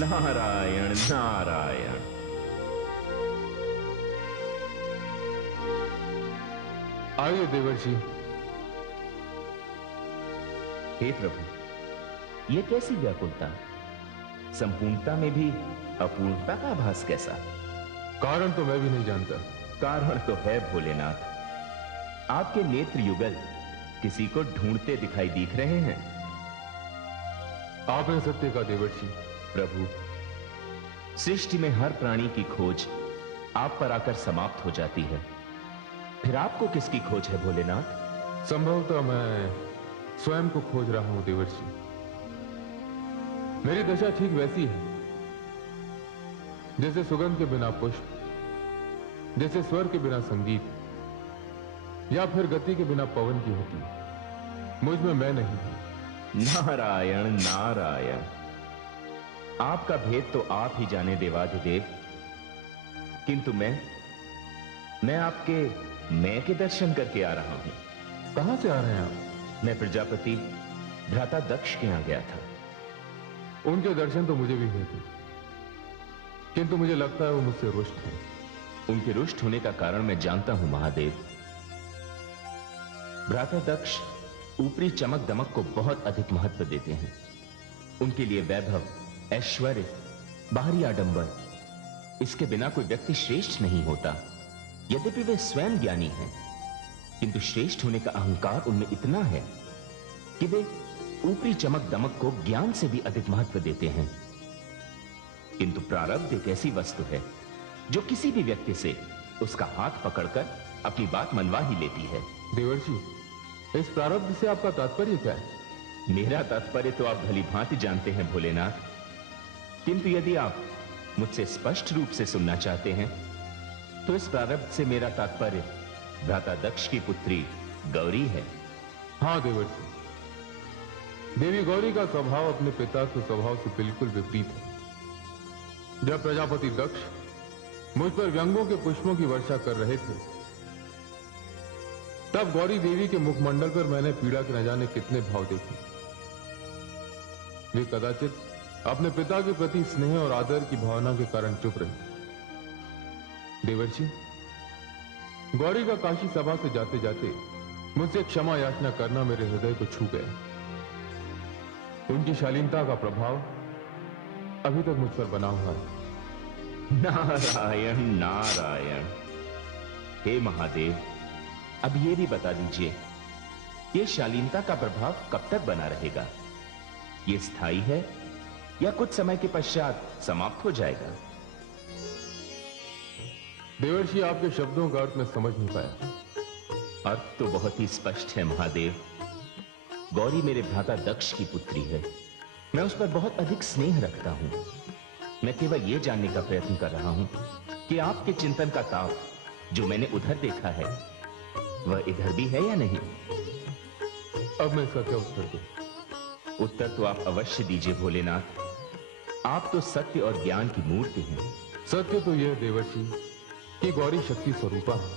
नारायण नारायण। आइए देवर्षि। हे प्रभु, यह कैसी व्याकुलता? संपूर्णता में भी अपूर्णता का आभास कैसा? कारण तो मैं भी नहीं जानता। कारण तो है भोलेनाथ। आपके नेत्र युगल किसी को ढूंढते दिखाई दिख रहे हैं। आपने सत्य का देवर्षि। प्रभु, सृष्टि में हर प्राणी की खोज आप पर आकर समाप्त हो जाती है, फिर आपको किसकी खोज है भोलेनाथ? संभवतः मैं स्वयं को खोज रहा हूं देवर्षि। मेरी दशा ठीक वैसी है जैसे सुगंध के बिना पुष्प, जैसे स्वर के बिना संगीत, या फिर गति के बिना पवन की होती। मुझ में मैं नहीं हूं। नारायण नारायण। आपका भेद तो आप ही जाने देवाधिदेव, किंतु मैं आपके मैं के दर्शन करके आ रहा हूं। कहां से आ रहे हैं आप? मैं प्रजापति भ्राता दक्ष के यहां गया था। उनके दर्शन तो मुझे भी हुए थे, किंतु मुझे लगता है वो मुझसे रुष्ट हैं। उनके रुष्ट होने का कारण मैं जानता हूं महादेव। भ्राता दक्ष ऊपरी चमक दमक को बहुत अधिक महत्व देते हैं। उनके लिए वैभव, ऐश्वर्य, बाहरी आडंबर, इसके बिना कोई व्यक्ति श्रेष्ठ नहीं होता। यद्यपि वे स्वयं ज्ञानी हैं, किंतु श्रेष्ठ होने का अहंकार उनमें इतना है कि वे ऊपरी चमक दमक को ज्ञान से भी अधिक महत्व देते हैं। किंतु प्रारब्ध एक ऐसी वस्तु है जो किसी भी व्यक्ति से उसका हाथ पकड़कर अपनी बात मनवा ही लेती है। देवर्षि, इस प्रारब्ध से आपका तात्पर्य क्या है? मेरा तात्पर्य तो आप भली भांति जानते हैं भोलेनाथ, किंतु यदि आप मुझसे स्पष्ट रूप से सुनना चाहते हैं तो इस प्रारब्ध से मेरा तात्पर्य भ्राता दक्ष की पुत्री गौरी है। हां देवर्षि, देवी गौरी का स्वभाव अपने पिता के स्वभाव से बिल्कुल विपरीत है। जब प्रजापति दक्ष मुझ पर व्यंगों के पुष्पों की वर्षा कर रहे थे, तब गौरी देवी के मुखमंडल पर मैंने पीड़ा के न जाने कितने भाव देखे। वे कदाचित अपने पिता के प्रति स्नेह और आदर की भावना के कारण चुप रहे। देवर्षि, गौरी का काशी सभा से जाते जाते मुझसे क्षमा याचना करना मेरे हृदय को छू गया। उनकी शालीनता का प्रभाव अभी तक मुझ पर बना हुआ है। नारायण नारायण। हे महादेव, अब ये भी बता दीजिए, ये शालीनता का प्रभाव कब तक बना रहेगा? ये स्थायी है या कुछ समय के पश्चात समाप्त हो जाएगा? देवर्षि, आपके शब्दों का अर्थ मैं समझ नहीं पाया। अर्थ तो बहुत ही स्पष्ट है महादेव। गौरी मेरे भ्राता दक्ष की पुत्री है। मैं उस पर बहुत अधिक स्नेह रखता हूं। मैं केवल यह जानने का प्रयत्न कर रहा हूं कि आपके चिंतन का ताप जो मैंने उधर देखा है वह इधर भी है या नहीं। अब मैं इसका क्या उत्तर दूं? उत्तर तो आप अवश्य दीजिए भोलेनाथ। आप तो सत्य और ज्ञान की मूर्ति हैं। सत्य तो यह देवर्षि कि गौरी शक्ति स्वरूपा है।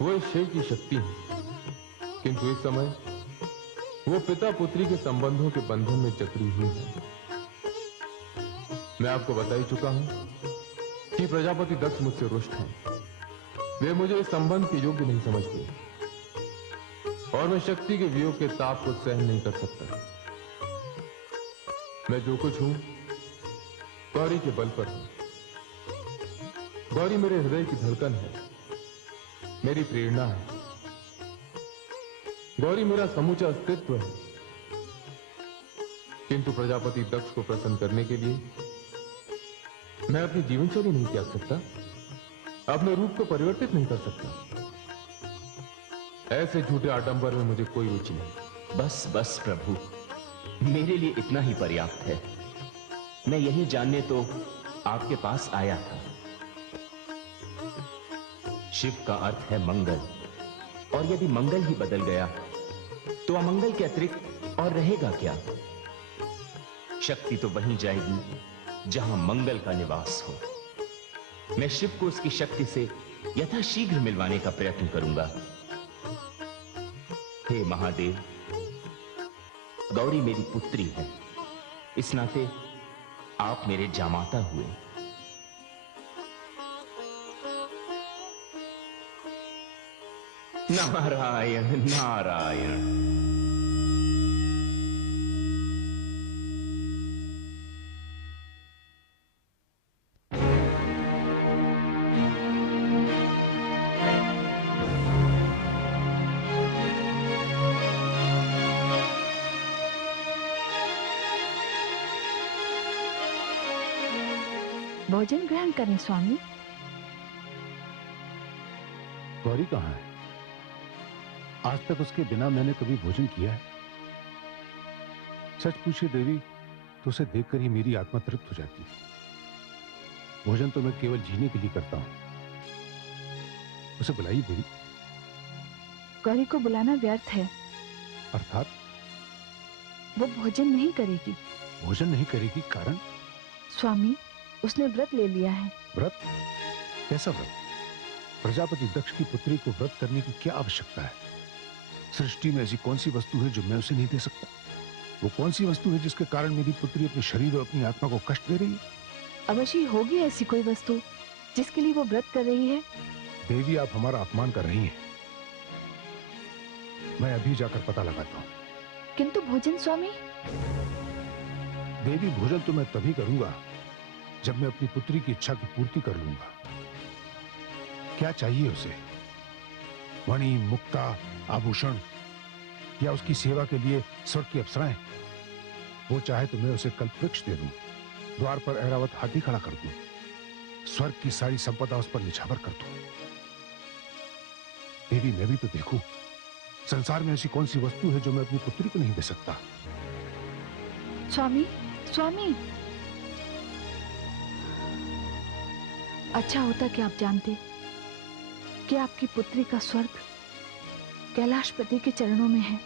वो इस शिव की शक्ति है, किंतु इस समय वो पिता पुत्री के संबंधों के बंधन में जकड़ी हुई है। मैं आपको बता ही चुका हूं कि प्रजापति दक्ष मुझसे रुष्ट हैं। वे मुझे इस संबंध के योग्य नहीं समझते और मैं शक्ति के वियोग के ताप को सहन नहीं कर सकता। मैं जो कुछ हूं गौरी के बल पर हूं। गौरी मेरे हृदय की धड़कन है, मेरी प्रेरणा है। गौरी मेरा समूचा अस्तित्व है। किंतु प्रजापति दक्ष को प्रसन्न करने के लिए मैं अपनी जीवनशैली नहीं त्याग सकता, अपने रूप को परिवर्तित नहीं कर सकता। ऐसे झूठे आडंबर में मुझे कोई रुचि नहीं। बस बस प्रभु, मेरे लिए इतना ही पर्याप्त है। मैं यही जानने तो आपके पास आया था। शिव का अर्थ है मंगल, और यदि मंगल ही बदल गया तो अमंगल के अतिरिक्त और रहेगा क्या? शक्ति तो वहीं जाएगी जहां मंगल का निवास हो। मैं शिव को उसकी शक्ति से यथाशीघ्र मिलवाने का प्रयत्न करूंगा। हे महादेव, गौरी मेरी पुत्री है, इस नाते आप मेरे जामाता हुए। नारायण नारायण। भोजन ग्रहण करें स्वामी। गौरी कहाँ है? आज तक उसके बिना मैंने कभी भोजन किया है? सच पूछे देवी तो उसे देखकर ही मेरी आत्मा तृप्त हो जाती है। भोजन तो मैं केवल जीने के लिए करता हूं। उसे बुलाइए देवी। गौरी को बुलाना व्यर्थ है। अर्थात? वो भोजन नहीं करेगी। भोजन नहीं करेगी? कारण? स्वामी, उसने व्रत ले लिया है। व्रत? कैसा व्रत? प्रजापति दक्ष की पुत्री को व्रत करने की क्या आवश्यकता है? सृष्टि में ऐसी कौन सी वस्तु है जो मैं उसे नहीं दे सकता? वो कौन सी वस्तु है जिसके कारण मेरी पुत्री अपने शरीर और अपनी आत्मा को कष्ट दे रही है? अवश्य होगी ऐसी कोई वस्तु जिसके लिए वो व्रत कर रही है। देवी, आप हमारा अपमान कर रही हैं। मैं अभी जाकर पता लगाता हूं। किंतु भोजन स्वामी। देवी, भोजन तो मैं तभी करूंगा जब मैं अपनी पुत्री की इच्छा की पूर्ति कर लूंगा। क्या चाहिए उसे? मणि, मुक्ता, आभूषण, या उसकी सेवा के लिए स्वर्ग की अप्सराएं? वो चाहे तो मैं उसे कल्पवृक्ष दे दूं, द्वार पर ऐरावत हाथी खड़ा कर दूं, स्वर्ग की सारी संपदा उस पर निछावर कर दूं। देवी, मैं भी तो देखूं, संसार में ऐसी कौन सी वस्तु है जो मैं अपनी पुत्री को नहीं दे सकता? स्वामी, स्वामी, अच्छा होता कि आप जानते कि आपकी पुत्री का स्वर्ग कैलाशपति के चरणों में है।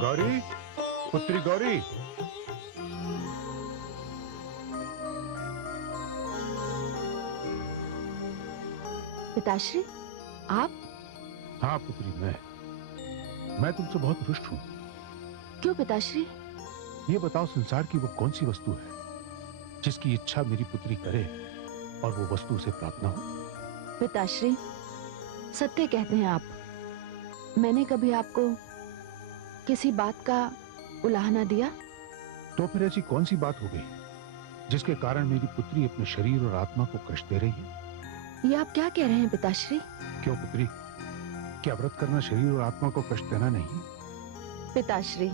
गौरी, पुत्री गौरी। पिताश्री, आप? हाँ पुत्री, मैं तुमसे बहुत रुष्ट हूं। क्यों पिताश्री? ये बताओ, संसार की वो कौन सी वस्तु है जिसकी इच्छा मेरी पुत्री करे और वो वस्तु उसे प्राप्त न हो? पिताश्री, सत्य कहते हैं आप। मैंने कभी आपको किसी बात का उलाहना दिया? तो फिर ऐसी कौन सी बात हो गई जिसके कारण मेरी पुत्री अपने शरीर और आत्मा को कष्ट दे रही है? ये आप क्या कह रहे हैं पिताश्री? क्यों पुत्री, क्या व्रत करना शरीर और आत्मा को कष्ट देना नहीं? पिताश्री,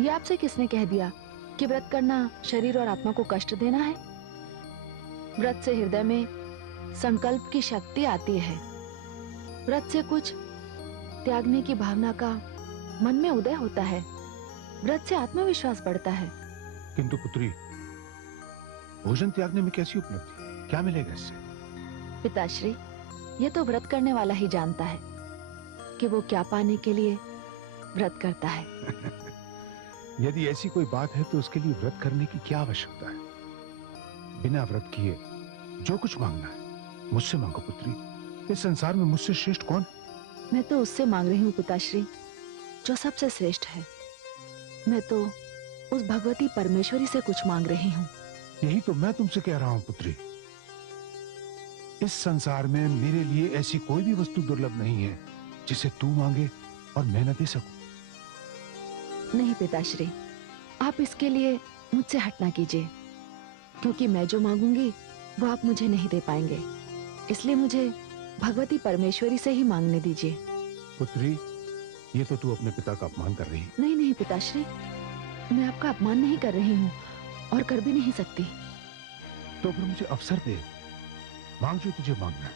ये आपसे किसने कह दिया कि व्रत करना शरीर और आत्मा को कष्ट देना है? व्रत से हृदय में संकल्प की शक्ति आती है। व्रत से कुछ त्यागने की भावना का मन में उदय होता है। व्रत से आत्मविश्वास बढ़ता है। किंतु पुत्री, भोजन त्यागने में कैसी उपलब्धि? क्या मिलेगा इससे? पिताश्री, ये तो व्रत करने वाला ही जानता है कि वो क्या पाने के लिए व्रत करता है। यदि ऐसी कोई बात है तो उसके लिए व्रत करने की क्या आवश्यकता है? बिना व्रत किए जो कुछ मांगना है मुझसे मांगो पुत्री। इस संसार में मुझसे श्रेष्ठ कौन? मैं तो उससे मांग रही हूँ पिताश्री जो सबसे श्रेष्ठ है। मैं तो उस भगवती परमेश्वरी से कुछ मांग रही हूँ। यही तो मैं तुमसे कह रहा हूँ पुत्री। इस संसार में मेरे लिए ऐसी कोई भी वस्तु दुर्लभ नहीं है जिसे तू मांगे और मैं न दे सकूं। नहीं पिताश्री, आप इसके लिए मुझसे हट ना कीजिए, क्योंकि मैं जो मांगूंगी वो आप मुझे नहीं दे पाएंगे। इसलिए मुझे भगवती परमेश्वरी से ही मांगने दीजिए। पुत्री, ये तो तू अपने पिता का अपमान कर रही है। नहीं नहीं पिताश्री, मैं आपका अपमान नहीं कर रही हूँ और कर भी नहीं सकती। तो फिर मुझे अवसर दे, मांग जो तुझे मांगना है।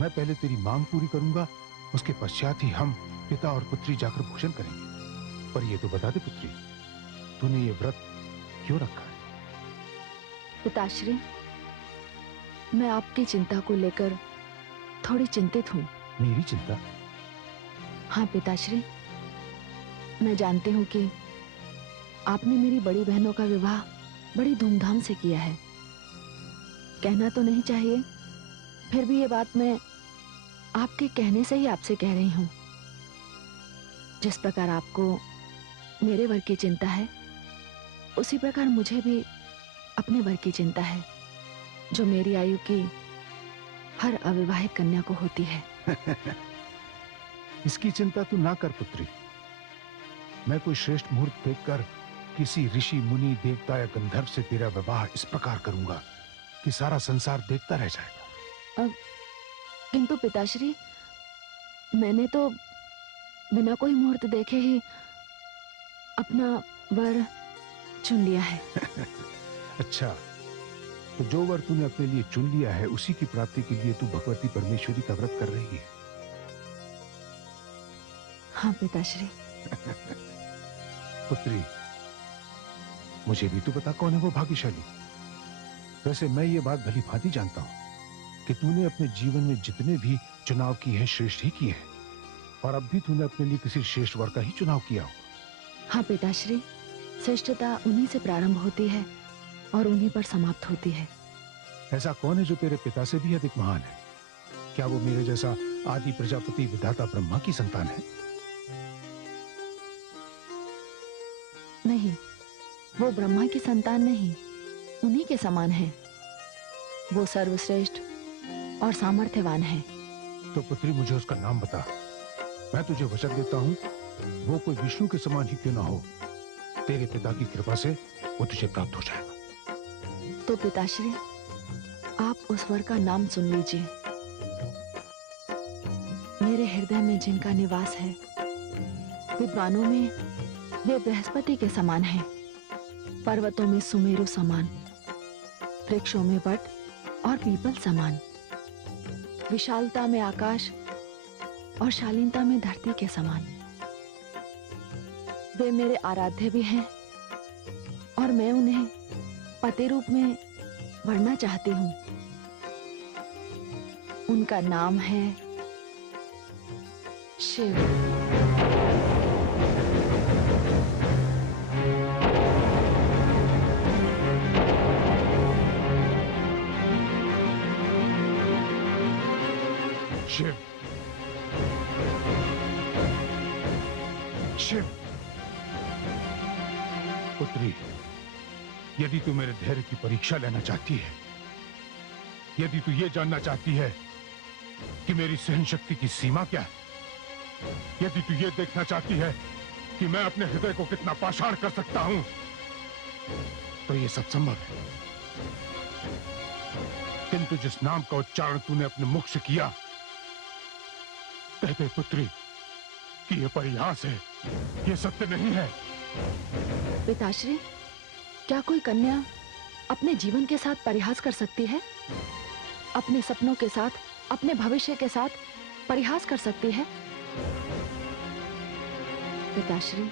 मैं पहले तेरी मांग पूरी करूंगा, उसके पश्चात ही हम पिता और पुत्री जाकर भोजन करेंगे। पर ये तो बता दे पुत्री, तूने ये व्रत क्यों रखा है? पिताश्री, मैं आपकी चिंता को लेकर थोड़ी चिंतित हूँ। मेरी चिंता? हाँ पिताश्री, मैं जानती हूँ कि आपने मेरी बड़ी बहनों का विवाह बड़ी धूमधाम से किया है। कहना तो नहीं चाहिए, फिर भी ये बात मैं आपके कहने से ही आपसे कह रही हूँ। जिस प्रकार आपको मेरे वर की चिंता है, उसी प्रकार मुझे भी अपने वर की चिंता है, जो मेरी आयु की हर अविवाहित कन्या को होती है। इसकी चिंता तू ना कर पुत्री। मैं कोई श्रेष्ठ मुहूर्त देखकर किसी ऋषि मुनि देवता या गंधर्व से तेरा विवाह इस प्रकार करूंगा कि सारा संसार देखता रह जाएगा। किंतु पिताश्री, मैंने तो बिना कोई मुहूर्त देखे ही अपना वर चुन लिया है। अच्छा, तो जो वर तूने अपने लिए चुन लिया है, उसी की प्राप्ति के लिए तू भगवती परमेश्वरी का व्रत कर रही है। हाँ पिताश्री। पुत्री, मुझे भी तू बता कौन है वो भाग्यशाली। वैसे मैं ये बात भली भांति जानता हूं कि तूने अपने जीवन में जितने भी चुनाव किए हैं श्रेष्ठ ही किए हैं, और अब भी तूने अपने लिए किसी श्रेष्ठ वर का ही चुनाव किया हो। हाँ पिताश्री, श्रेष्ठता उन्हीं से प्रारंभ होती है और उन्हीं पर समाप्त होती है। ऐसा कौन है जो तेरे पिता से भी अधिक महान है? क्या वो मेरे जैसा आदि प्रजापति विधाता ब्रह्मा की संतान है? नहीं, वो ब्रह्मा की संतान नहीं, उन्हीं के समान है। वो सर्वश्रेष्ठ और सामर्थ्यवान है। तो पुत्री, मुझे उसका नाम बता। मैं तुझे वचन देता हूँ, वो कोई विष्णु के समान ही क्यों ना हो, तेरे पिता की कृपा से वो तुझे प्राप्त हो जाएगा। तो पिताश्री, आप उस वर का नाम सुन लीजिए। मेरे हृदय में जिनका निवास है, विद्वानों में वे बृहस्पति के समान हैं, पर्वतों में सुमेरु समान, वृक्षों में वट और पीपल समान, विशालता में आकाश और शालीनता में धरती के समान। वे मेरे आराध्य भी हैं और मैं उन्हें पति रूप में वरना चाहती हूँ। उनका नाम है शिव। शिव, शिव। पुत्री, यदि तू मेरे धैर्य की परीक्षा लेना चाहती है, यदि तू ये जानना चाहती है कि मेरी सहन शक्ति की सीमा क्या है, यदि तू ये देखना चाहती है कि मैं अपने हृदय को कितना पाषाण कर सकता हूं, तो ये सब संभव है। किंतु जिस नाम का उच्चारण तूने अपने मुख से किया, कहते पुत्री कि यह परिहास है, यह सत्य नहीं है। पिताश्री, क्या कोई कन्या अपने जीवन के साथ परिहास कर सकती है? अपने सपनों के साथ, अपने भविष्य के साथ परिहास कर सकती है? पिताश्री,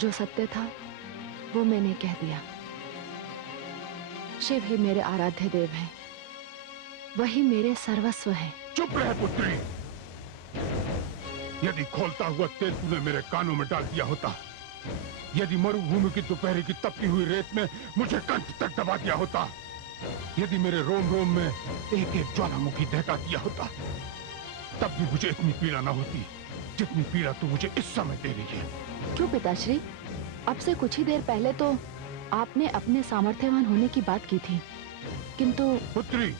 जो सत्य था वो मैंने कह दिया। शिव ही मेरे आराध्य देव हैं, वही मेरे सर्वस्व हैं। चुप रहे पुत्री। यदि खोलता हुआ तेल तूने मेरे कानों में डाल दिया होता, यदि मरुभूमि की दोपहर की तपती हुई रेत में मुझे कंठ तक दबा दिया होता, यदि मेरे रोम रोम में एक एक ज्वालामुखी दहका दिया होता, तब भी मुझे इतनी पीड़ा न होती जितनी पीड़ा तू मुझे इस समय दे रही है। क्यों पिताश्री? अब से कुछ ही देर पहले तो आपने अपने सामर्थ्यवान होने की बात की थी, किंतु पुत्री,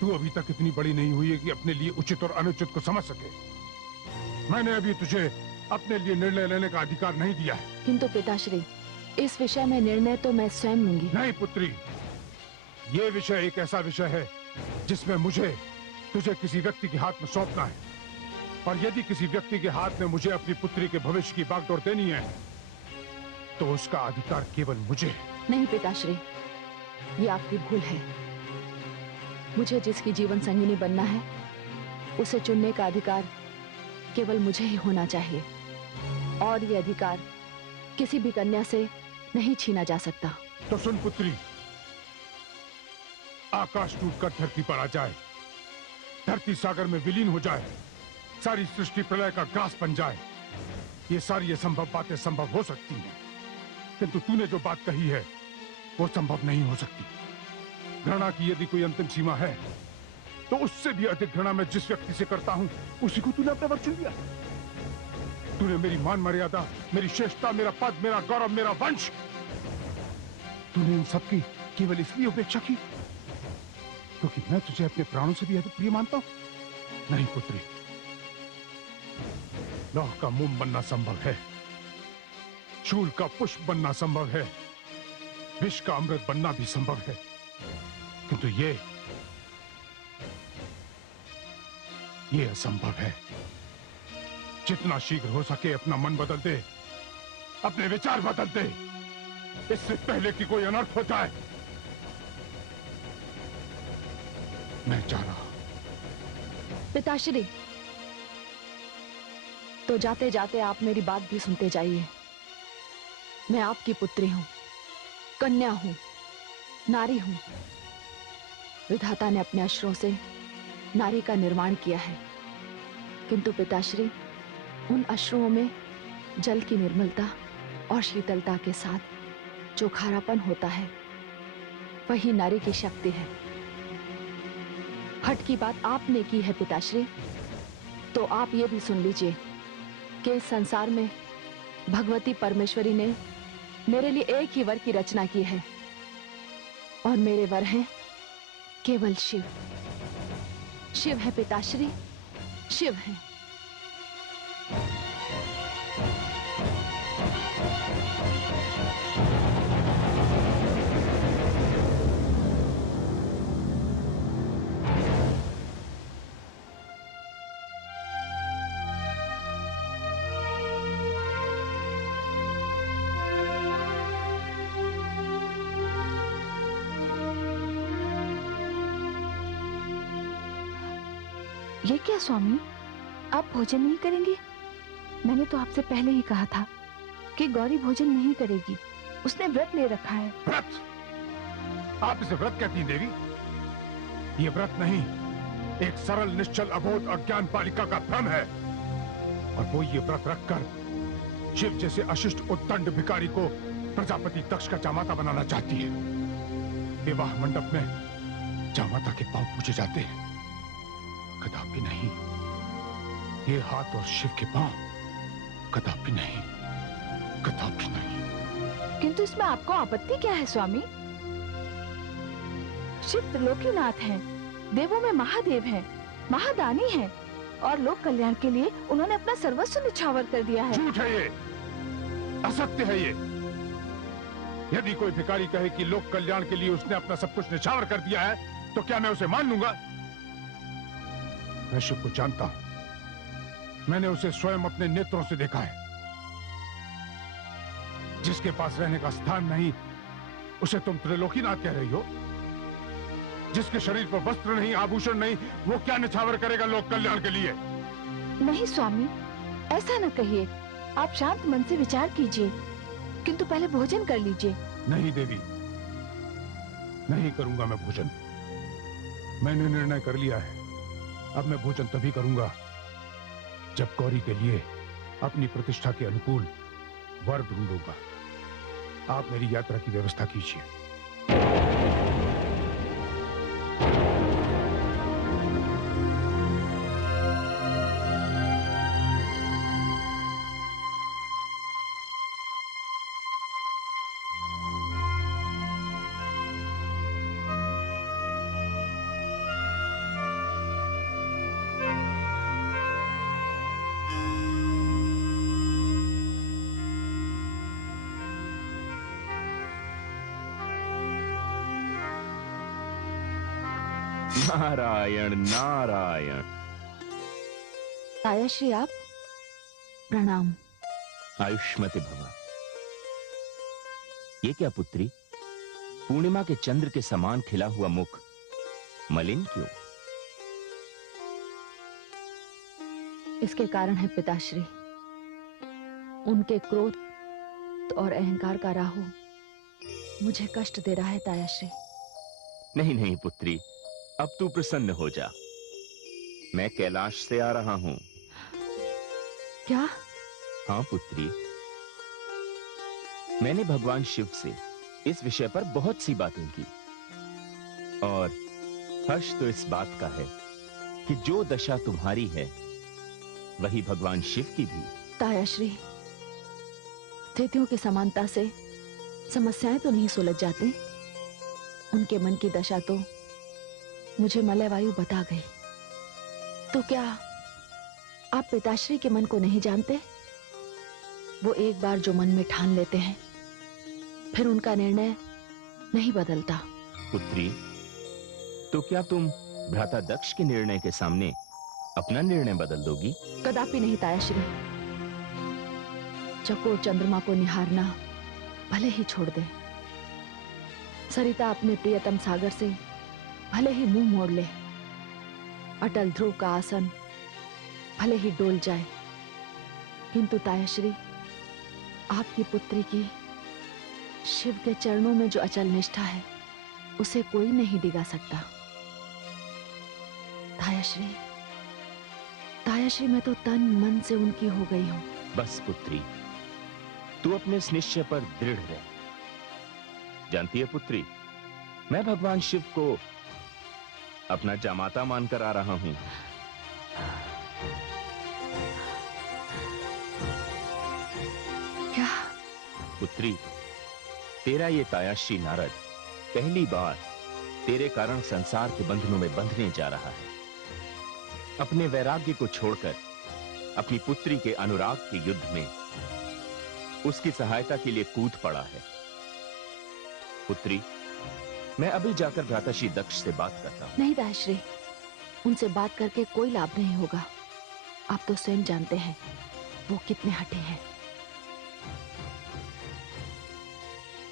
तू अभी तक इतनी बड़ी नहीं हुई है कि अपने लिए उचित और अनुचित को समझ सके। मैंने अभी तुझे अपने लिए निर्णय लेने का अधिकार नहीं दिया है। किंतु पिताश्री, इस विषय में निर्णय तो मैं स्वयं लूंगी। नहीं पुत्री, ये विषय एक ऐसा विषय है जिसमें मुझे तुझे किसी व्यक्ति के हाथ में सौंपना है, और यदि किसी व्यक्ति के हाथ में मुझे अपनी पुत्री के भविष्य की बागडोर देनी है, तो उसका अधिकार केवल मुझे है। नहीं पिताश्री, ये आपकी भूल है। मुझे जिसकी जीवन संगिनी बनना है, उसे चुनने का अधिकार केवल मुझे ही होना चाहिए, और ये अधिकार किसी भी कन्या से नहीं छीना जा सकता। तो सुन पुत्री, आकाश टूटकर धरती पर आ जाए, धरती सागर में विलीन हो जाए, सारी सृष्टि प्रलय का ग्रास बन जाए, ये सारी असंभव बातें संभव हो सकती हैं, किंतु तूने जो बात कही है वो संभव नहीं हो सकती। घृणा की यदि कोई अंतिम सीमा है तो उससे भी अधिक घृणा मैं जिस व्यक्ति से करता हूं उसी को तूने अपना वर चुन लिया। तूने मेरी मान मर्यादा, मेरी श्रेष्ठता, मेरा पद, मेरा गौरव, मेरा वंश, तूने इन सबकी केवल इसलिए उपेक्षा की क्योंकि मैं तुझे अपने प्राणों से भी अधिक प्रिय मानता हूं। नहीं पुत्री, लौह का मोम बनना संभव है, शूल का पुष्प बनना संभव है, विष का अमृत बनना भी संभव है, किंतु ये असंभव है। जितना शीघ्र हो सके अपना मन बदल दे, अपने विचार बदल दे, इससे पहले कि कोई अनर्थ हो जाए। मैं जा रहा हूं। पिताश्री, तो जाते जाते आप मेरी बात भी सुनते जाइए। मैं आपकी पुत्री हूं, कन्या हूं, नारी हूं। विधाता ने अपने अश्रों से नारी का निर्माण किया है, किंतु पिताश्री, उन अश्रुओं में जल की निर्मलता और शीतलता के साथ जो खारापन होता है वही नारी की शक्ति है। हट की बात आपने की है पिताश्री, तो आप ये भी सुन लीजिए कि इस संसार में भगवती परमेश्वरी ने मेरे लिए एक ही वर की रचना की है, और मेरे वर हैं केवल शिव। शिव है पिताश्री, शिव है। ये क्या स्वामी, आप भोजन नहीं करेंगे? मैंने तो आपसे पहले ही कहा था कि गौरी भोजन नहीं करेगी, उसने व्रत ले रखा है। व्रत? आप इसे व्रत कहती हैं देवी? ये व्रत नहीं, एक सरल, निश्चल, अबोध, अज्ञान बालिका का भ्रम है। और वो ये व्रत रखकर शिव जैसे अशिष्ट उद्दंड भिखारी को प्रजापति दक्ष का जामाता बनाना चाहती है। विवाह मंडप में जामाता के पांव पूजे जाते हैं, कदापि नहीं। ये हाथ और शिव के पांव कदापि नहीं, कदापि नहीं। किंतु इसमें आपको आपत्ति क्या है स्वामी? शिव त्रिलोकीनाथ हैं, देवों में महादेव हैं, महादानी हैं, और लोक कल्याण के लिए उन्होंने अपना सर्वस्व निछावर कर दिया है। झूठ है ये, असत्य है ये। यदि कोई भिखारी कहे कि लोक कल्याण के लिए उसने अपना सब कुछ निछावर कर दिया है, तो क्या मैं उसे मान लूंगा? मैं शिव को जानता हूं, मैंने उसे स्वयं अपने नेत्रों से देखा है। जिसके पास रहने का स्थान नहीं, उसे तुम त्रिलोकीनाथ कह रही हो? जिसके शरीर पर वस्त्र नहीं, आभूषण नहीं, वो क्या निछावर करेगा लोक कल्याण के लिए? नहीं स्वामी, ऐसा न कहिए। आप शांत मन से विचार कीजिए, किंतु पहले भोजन कर लीजिए। नहीं देवी, नहीं करूंगा मैं भोजन। मैंने निर्णय कर लिया है। अब मैं भोजन तभी करूंगा जब गौरी के लिए अपनी प्रतिष्ठा के अनुकूल वर ढूंढूंगा। आप मेरी यात्रा की व्यवस्था कीजिए। नारायण नारायण। आयाश्री, आप प्रणाम। आयुष्मति भव। ये क्या पुत्री, पूर्णिमा के चंद्र के समान खिला हुआ मुख मलिन क्यों? इसके कारण है पिताश्री, उनके क्रोध स्वार्थ और अहंकार का राहु मुझे कष्ट दे रहा है तायाश्री। नहीं नहीं पुत्री, अब तू प्रसन्न हो जा। मैं कैलाश से आ रहा हूं। क्या? हाँ पुत्री, मैंने भगवान शिव से इस विषय पर बहुत सी बातें की और हर्ष तो इस बात का है कि जो दशा तुम्हारी है वही भगवान शिव की भी। तायाश्री, स्थितियों की समानता से समस्याएं तो नहीं सुलझ जाती। उनके मन की दशा तो मुझे मलय वायु बता गई। तो क्या आप पिताश्री के मन को नहीं जानते? वो एक बार जो मन में ठान लेते हैं फिर उनका निर्णय नहीं बदलता। पुत्री, तो क्या तुम भ्राता दक्ष के निर्णय के सामने अपना निर्णय बदल दोगी? कदापि नहीं तायाश्री। चकोर चंद्रमा को निहारना भले ही छोड़ दे, सरिता अपने प्रियतम सागर से भले ही मुंह मोड़ ले, अटल ध्रुव का आसन भले ही डोल जाए, किंतु तायाश्री, आपकी पुत्री की शिव के चरणों में जो अचल निष्ठा है उसे कोई नहीं डिगा सकता। तायाश्री, तायाश्री, मैं तो तन मन से उनकी हो गई हूं। बस पुत्री, तू अपने इस निश्चय पर दृढ़ रह। जानती है पुत्री, मैं भगवान शिव को अपना जामाता मानकर आ रहा हूं। क्या? पुत्री, तेरा ये तायाश्री नारद पहली बार तेरे कारण संसार के बंधनों में बंधने जा रहा है। अपने वैराग्य को छोड़कर अपनी पुत्री के अनुराग के युद्ध में उसकी सहायता के लिए कूद पड़ा है। पुत्री, मैं अभी जाकर भ्राताश्री दक्ष से बात करता हूं। नहीं तायाश्री, उनसे बात करके कोई लाभ नहीं होगा। आप तो स्वयं जानते हैं वो कितने हठे हैं।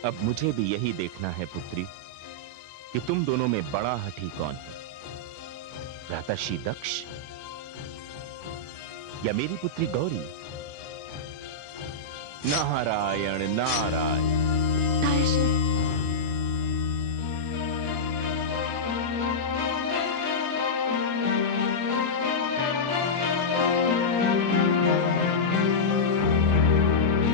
अब मुझे भी यही देखना है पुत्री कि तुम दोनों में बड़ा हठी कौन है, भ्राताश्री दक्ष या मेरी पुत्री गौरी? नारायण नारायण। तायाश्री,